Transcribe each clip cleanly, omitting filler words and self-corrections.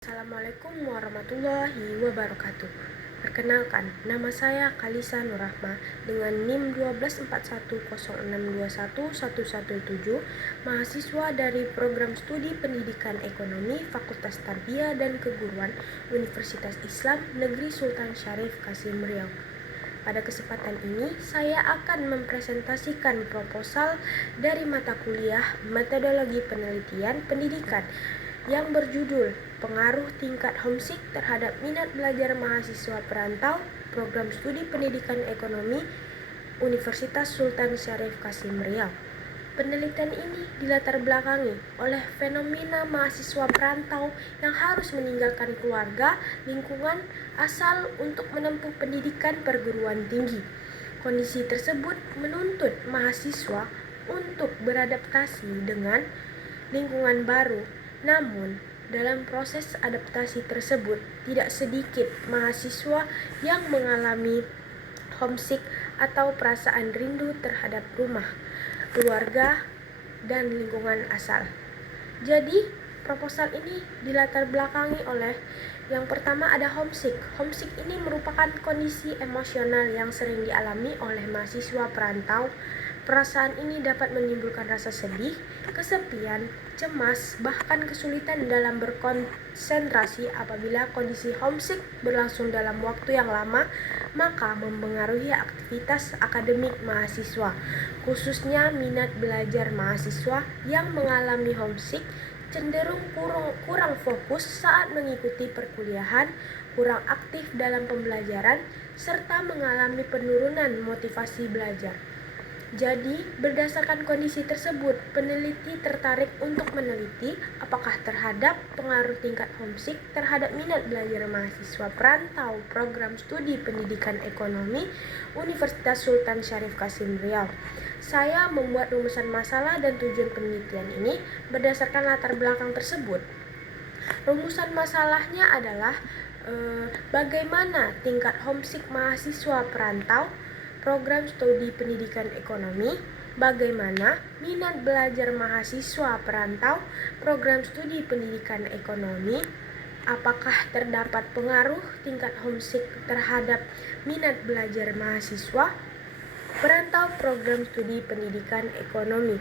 Assalamualaikum warahmatullahi wabarakatuh. Perkenalkan, nama saya Kalisa Nurrahma dengan NIM 12410621117, mahasiswa dari Program Studi Pendidikan Ekonomi Fakultas Tarbiyah dan Keguruan Universitas Islam Negeri Sultan Syarif Kasim Riau. Pada kesempatan ini, saya akan mempresentasikan proposal dari mata kuliah Metodologi Penelitian Pendidikan yang berjudul Pengaruh Tingkat Homesick Terhadap Minat Belajar Mahasiswa Perantau Program Studi Pendidikan Ekonomi Universitas Sultan Syarif Kasim Riau. Penelitian ini dilatar belakangi oleh fenomena mahasiswa perantau yang harus meninggalkan keluarga, lingkungan asal untuk menempuh pendidikan perguruan tinggi. Kondisi tersebut menuntut mahasiswa untuk beradaptasi dengan lingkungan baru. Namun, dalam proses adaptasi tersebut, tidak sedikit mahasiswa yang mengalami homesick atau perasaan rindu terhadap rumah, keluarga, dan lingkungan asal. Jadi, proposal ini dilatar belakangi oleh yang pertama ada homesick. Homesick ini merupakan kondisi emosional yang sering dialami oleh mahasiswa perantau. Perasaan ini dapat menimbulkan rasa sedih, kesepian, cemas, bahkan kesulitan dalam berkonsentrasi. Apabila kondisi homesick berlangsung dalam waktu yang lama, maka mempengaruhi aktivitas akademik mahasiswa, khususnya minat belajar mahasiswa yang mengalami homesick cenderung kurang fokus saat mengikuti perkuliahan, kurang aktif dalam pembelajaran, serta mengalami penurunan motivasi belajar. Jadi, berdasarkan kondisi tersebut, peneliti tertarik untuk meneliti apakah terhadap pengaruh tingkat homesick terhadap minat belajar mahasiswa perantau Program Studi Pendidikan Ekonomi Universitas Sultan Syarif Kasim Riau. Saya membuat rumusan masalah dan tujuan penelitian ini berdasarkan latar belakang tersebut. Rumusan masalahnya adalah bagaimana tingkat homesick mahasiswa perantau Program Studi Pendidikan Ekonomi, bagaimana minat belajar mahasiswa perantau Program Studi Pendidikan Ekonomi, apakah terdapat pengaruh tingkat homesick terhadap minat belajar mahasiswa perantau Program Studi Pendidikan Ekonomi.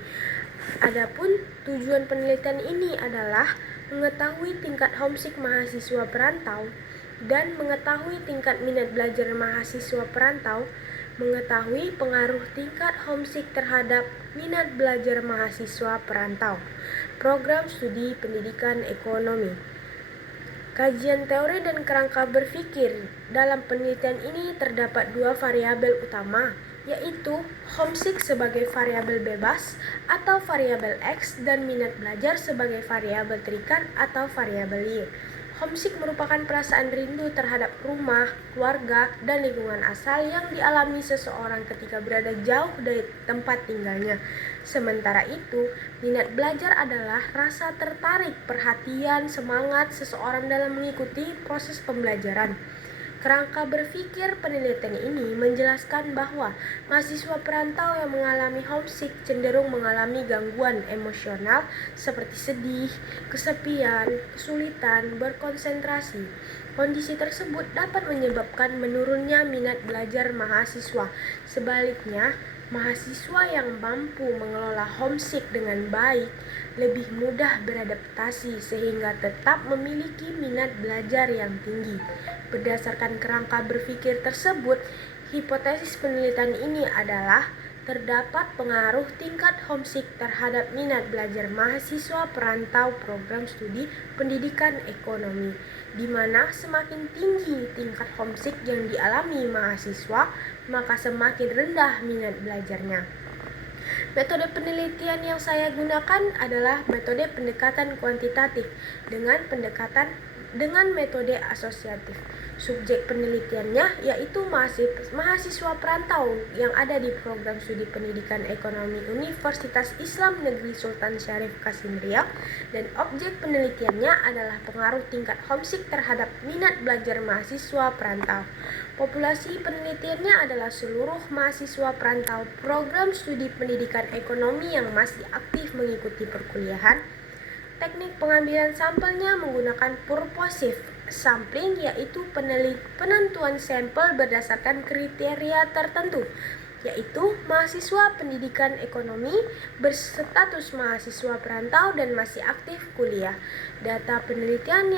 Adapun tujuan penelitian ini adalah mengetahui tingkat homesick mahasiswa perantau dan mengetahui tingkat minat belajar mahasiswa perantau, mengetahui pengaruh tingkat homesick terhadap minat belajar mahasiswa perantau Program Studi Pendidikan Ekonomi. Kajian teori dan kerangka berpikir dalam penelitian ini terdapat dua variabel utama, yaitu homesick sebagai variabel bebas atau variabel X dan minat belajar sebagai variabel terikat atau variabel Y. Homesick merupakan perasaan rindu terhadap rumah, keluarga, dan lingkungan asal yang dialami seseorang ketika berada jauh dari tempat tinggalnya. Sementara itu, minat belajar adalah rasa tertarik, perhatian, semangat seseorang dalam mengikuti proses pembelajaran. Kerangka berpikir penelitian ini menjelaskan bahwa mahasiswa perantau yang mengalami homesick cenderung mengalami gangguan emosional seperti sedih, kesepian, kesulitan berkonsentrasi. Kondisi tersebut dapat menyebabkan menurunnya minat belajar mahasiswa. Sebaliknya, mahasiswa yang mampu mengelola homesick dengan baik lebih mudah beradaptasi sehingga tetap memiliki minat belajar yang tinggi. Berdasarkan kerangka berpikir tersebut, hipotesis penelitian ini adalah terdapat pengaruh tingkat homesick terhadap minat belajar mahasiswa perantau Program Studi Pendidikan Ekonomi, di mana semakin tinggi tingkat homesick yang dialami mahasiswa, maka semakin rendah minat belajarnya. Metode penelitian yang saya gunakan adalah metode pendekatan kuantitatif dengan metode asosiatif. Subjek penelitiannya yaitu mahasiswa perantau yang ada di Program Studi Pendidikan Ekonomi Universitas Islam Negeri Sultan Syarif Kasim Riau, dan objek penelitiannya adalah pengaruh tingkat homesick terhadap minat belajar mahasiswa perantau. Populasi penelitiannya adalah seluruh mahasiswa perantau Program Studi Pendidikan Ekonomi yang masih aktif mengikuti perkuliahan. Teknik pengambilan sampelnya menggunakan purposive sampling, yaitu penentuan sampel berdasarkan kriteria tertentu, yaitu mahasiswa pendidikan ekonomi, berstatus mahasiswa perantau dan masih aktif kuliah. Data penelitian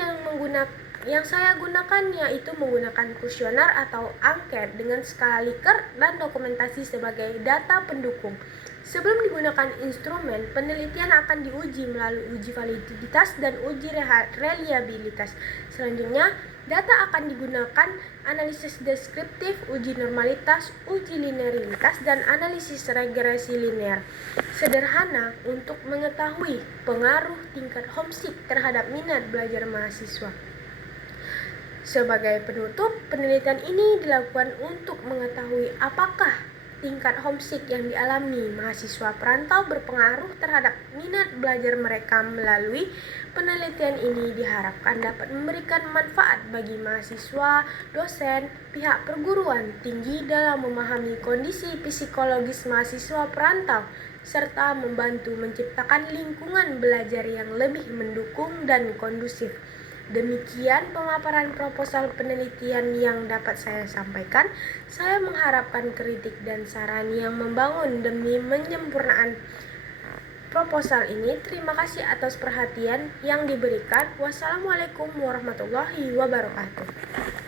yang saya gunakan yaitu menggunakan kuesioner atau angket dengan skala Likert dan dokumentasi sebagai data pendukung. Sebelum digunakan instrumen, penelitian akan diuji melalui uji validitas dan uji reliabilitas. Selanjutnya, data akan digunakan analisis deskriptif, uji normalitas, uji linearitas, dan analisis regresi linear. Sederhana untuk mengetahui pengaruh tingkat homesick terhadap minat belajar mahasiswa. Sebagai penutup, penelitian ini dilakukan untuk mengetahui apakah tingkat homesick yang dialami mahasiswa perantau berpengaruh terhadap minat belajar mereka. Melalui penelitian ini diharapkan dapat memberikan manfaat bagi mahasiswa, dosen, pihak perguruan tinggi dalam memahami kondisi psikologis mahasiswa perantau, serta membantu menciptakan lingkungan belajar yang lebih mendukung dan kondusif. Demikian pemaparan proposal penelitian yang dapat saya sampaikan. Saya mengharapkan kritik dan saran yang membangun demi penyempurnaan proposal ini. Terima kasih atas perhatian yang diberikan. Wassalamualaikum warahmatullahi wabarakatuh.